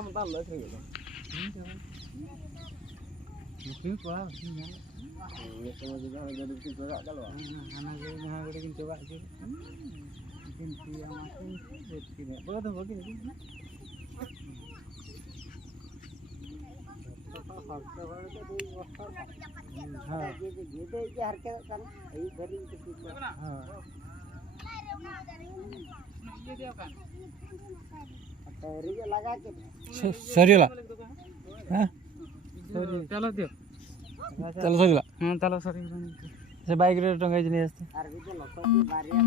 Tam lek ri. Mungkin kau ni. Ni tu juga jadi bikin corak kalau. Anak dia nak bikin coba je. Mungkin dia makin betul. Boleh tu bagi lagi. हाँ ये हरकत करना यही घरी हाँ लगा के सरिला हाँ चलो दियो चलो सरिला हाँ चलो सरिला से बाइक रे टंगा जनी आस्ते आर भी तो लखो की बारिया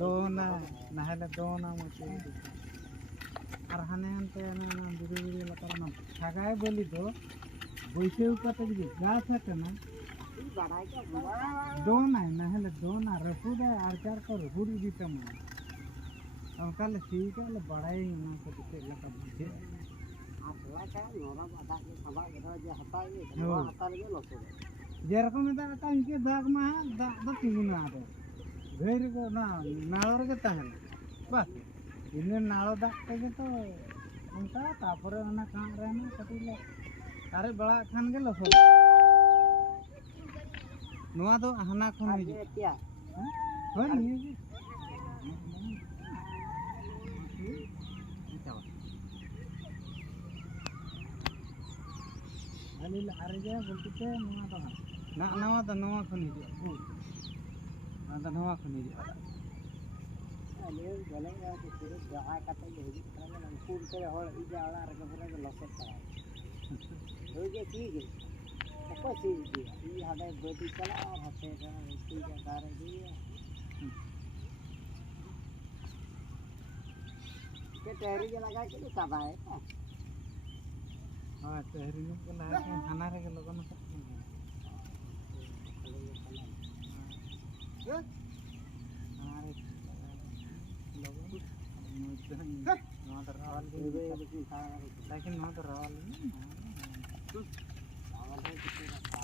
दोना नहले दोना मचे और हाने हनते ना बिरी बिरी लकर ना छगाय बोली दो बैसे ऊपर तक जी गाछ है ना दोना नहले दोना रफुदा आचार को रफुदी बीते मन अंकल ठीक है ले बड़ाई ना को दिखे लका बुझे आतला का नोरा बादा के सभा के जो हता ये हता ले लसो जेरकम में दा इनके दाग में दा तिगुना आदे घेर को ना नाळर के तहन बस इने नाळो दाग के तो उनका तापरे ना का रे ना कटिले अरे बड़ा खान के लसो नोआ दो हना खन ये क्या हो नहीं अली अरे जे बोलते नोआ तो ना नोआ खन हिजु ना तो नोआ खन हिजु अले गले या तो पूरे जहां काटे जे हिजु खाना ना पूर करे होल इजा आला रे पूरा लसो ता हो जे ठीक है apa sih dia ini ada bodi kala hate kan tiga kare dia ke teri je लगा के सब है हां तहरी में को लगा के खाना रे के लोगन को अरे लोगन नौ तो रावल लेकिन नौ तो रावल